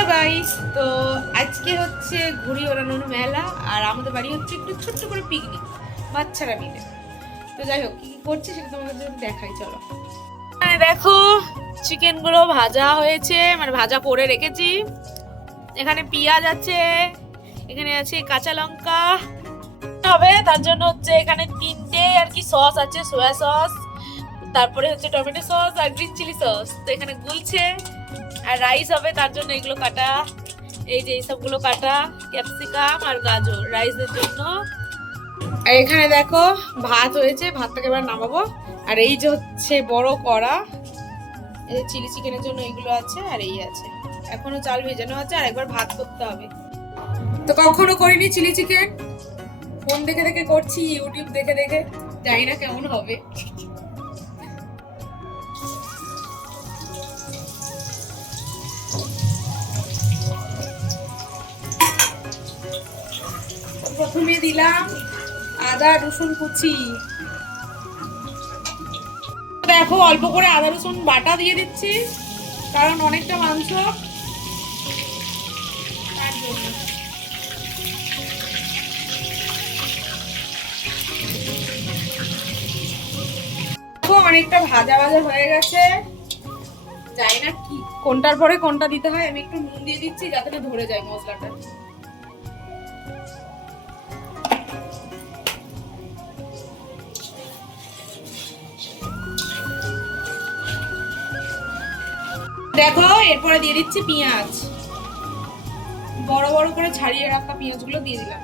Hello guys, তো আজকে হচ্ছে ঘুড়ি ওড়ানোর মেলা আর আমাদের বাড়ি হচ্ছে একটু ছোট্ট করে পিকনিক বাচ্চারা মিলে। তো যাই হোক, কি করছে সেটা তোমাদের জন্য দেখাই, চলো। দেখো চিকেন গুলো ভাজা হয়েছে, মানে ভাজা করে রেখেছি। এখানে পেঁয়াজ আছে, এখানে আছে কাঁচা লঙ্কা হবে, তার জন্য হচ্ছে এখানে তিনটে আর কি সস আছে, সোয়া সস, তারপরে হচ্ছে টমেটো সস আর গ্রিন চিলি সস। তো এখানে গুলছে আর রাইস হবে, তার জন্য এগুলো কাটা, এই যে এইসবগুলো কাটা, ক্যাপসিকাম আর গাজর রাইসের জন্য। আর এখানে দেখো ভাত হয়েছে, ভাতটাকে এবার নামাবো। আর এই যে হচ্ছে বড় কড়া, এই যে চিলি চিকেনের জন্য এইগুলো আছে, আর এই আছে এখনো চাল ভেজানো আছে, আর একবার ভাত করতে হবে। তো কখনো করিনি চিলি চিকেন, ফোন দেখে দেখে করছি, ইউটিউব দেখে দেখে, জানি না কেমন হবে। প্রথমে দিলাম আদা রসুন কুচি, দেখো অল্প করে আদা রসুন বাটা দিয়ে দিচ্ছি, কারণ অনেকটা মাংস, তার জন্য। দেখো অনেকটা ভাজা ভাজা হয়ে গেছে, জানি না কি কোনটার পরে কোনটা দিতে হয়। আমি একটু নুন দিয়ে দিচ্ছি যাতে না ধরে যায় মশলাটা। দেখো এরপরে দিয়ে দিচ্ছি পেঁয়াজ, বড় বড় করে ছাড়িয়ে রাখা পেঁয়াজগুলো দিয়ে দিলাম।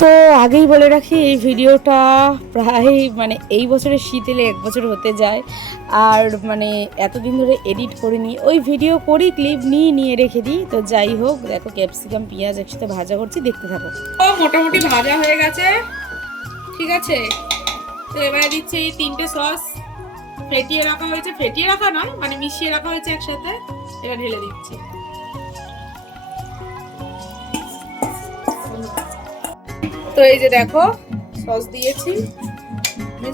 তো আগেই বলে রাখি, এই ভিডিওটা প্রায় মানে এই বছরের শীত এলে 1 বছর হতে যায়, আর মানে এতদিন ধরে এডিট করিনি, ওই ভিডিও করি ক্লিপ নিয়ে রেখে দিই। তো যাই হোক, দেখো ক্যাপসিকাম পেঁয়াজ একসাথে ভাজা করছি, দেখতে থাকো। ও মোটামুটি ভাজা হয়ে গেছে, ঠিক আছে। তো এবারে দিচ্ছি এই 3টে সস, ফেটিয়ে রাখা হয়েছে, ফেটিয়ে রাখা নয় মানে মিশিয়ে রাখা হয়েছে একসাথে, এটা ঢেলে দিচ্ছি। তো এই যে দেখো সস দিয়েছি।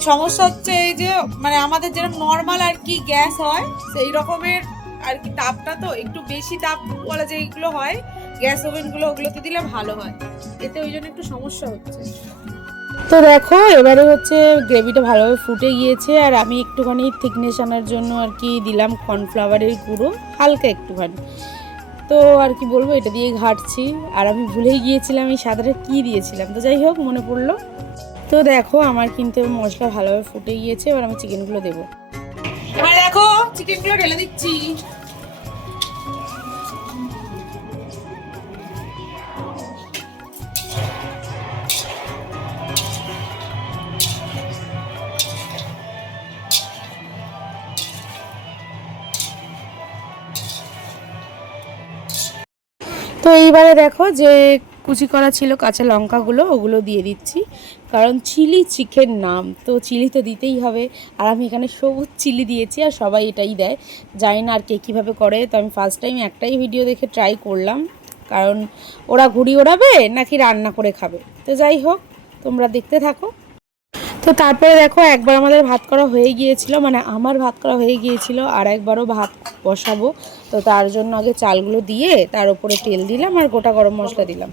সমস্যা হচ্ছে এই যে মানে আমাদের যেরকম নর্মাল আর কি গ্যাস হয় সেই রকমের আর কি তাপটা, তো একটু বেশি তাপ বলা যেগুলো হয় গ্যাস ওভেনগুলো, ওগুলোতে দিলে ভালো হয়, এতে ওই জন্য একটু সমস্যা হচ্ছে। তো দেখো এবারে হচ্ছে গ্রেভিটা ভালোভাবে ফুটে গিয়েছে, আর আমি একটুখানি থিকনেস আনার জন্য আর কি দিলাম কর্নফ্লাওয়ারের গুঁড়ো, হালকা একটুখানি। তো আর কি বলবো, এটা দিয়ে ঘাটছি। আর আমি ভুলেই গিয়েছিলাম এই সাদাটা কি দিয়েছিলাম, তো যাই হোক মনে পড়লো। তো দেখো আমার কিন্তু মশলা ভালোভাবে ফুটে গিয়েছে, এবার আমি চিকেনগুলো দেবো। এবার দেখো চিকেনগুলো ঢেলে দিচ্ছি। তো এইবারে দেখো যে কুচি করা ছিল কাঁচা লঙ্কাগুলো, ওগুলো দিয়ে দিচ্ছি, কারণ চিলি চিকেন নাম তো চিলি তো দিতেই হবে। আর আমি এখানে সবুজ চিলি দিয়েছি, আর সবাই এটাই দেয়, জানি না আর কে কীভাবে করে। তো আমি ফার্স্ট টাইম একটাই ভিডিও দেখে ট্রাই করলাম, কারণ ওরা ঘুড়ি ওড়াবে নাকি রান্না করে খাবে। তো যাই হোক, তোমরা দেখতে থাকো। তো তারপরে দেখো একবার আমাদের ভাত করা হয়ে গিয়েছিল, মানে আমার ভাত করা হয়ে গিয়েছিল, আর একবারও ভাত বসাবো। তো তার জন্য আগে চালগুলো দিয়ে তার উপরে তেল দিলাম আর গোটা গরম মশলা দিলাম।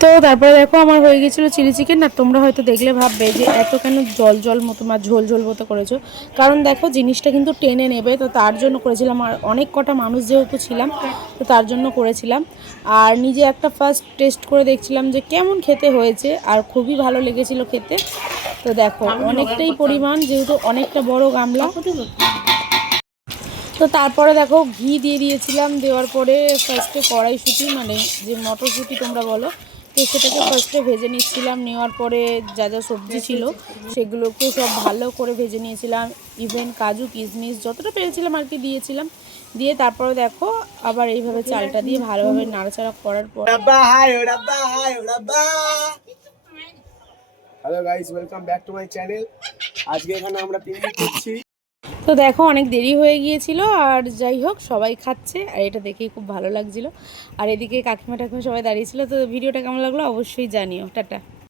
তো তারপরে দেখো আমার হয়ে গিয়েছিলো চিলি চিকেন। আর তোমরা হয়তো দেখলে ভাববে যে এত কেন জল জল মতো বা ঝোল ঝোল মতো করেছো, কারণ দেখো জিনিসটা কিন্তু টেনে নেবে, তো তার জন্য করেছিলাম। আর অনেক কটা মানুষ যেহেতু ছিলাম, তো তার জন্য করেছিলাম। আর নিজে একটা ফার্স্ট টেস্ট করে দেখছিলাম যে কেমন খেতে হয়েছে, আর খুবই ভালো লেগেছিল খেতে। তো দেখো অনেকটাই পরিমাণ, যেহেতু অনেকটা বড় গামলা। তো তারপরে দেখো ঘি দিয়ে দিয়েছিলাম, দেওয়ার পরে ফার্স্টে কড়াইশুঁটি মানে যে মটরশুঁটি তোমরা বলো, তো সেটাকে ফার্স্টে ভেজে নিচ্ছিলাম। নেওয়ার পরে যা যা সবজি ছিল সেগুলোকে সব ভালো করে ভেজে নিয়েছিলাম, ইভেন কাজু কিশমিশ যতটা পেরেছিলাম আর কি দিয়েছিলাম। দিয়ে তারপরে দেখো আবার এইভাবে চালটা দিয়ে ভালোভাবে নাড়াচাড়া করার পর, hello guys, welcome back to my channel. আজকে এখানে আমরা পিকনিক করছি। তো দেখো অনেক দেরি হয়ে গিয়েছিল, আর যাই হোক সবাই খাচ্ছে, আর এটা দেখেই খুব ভালো লাগছিল। আর এদিকে কাকিমা টাকিমা সবাই দাঁড়িয়েছিল। তো ভিডিওটা কেমন লাগলো অবশ্যই জানিও। টাটা।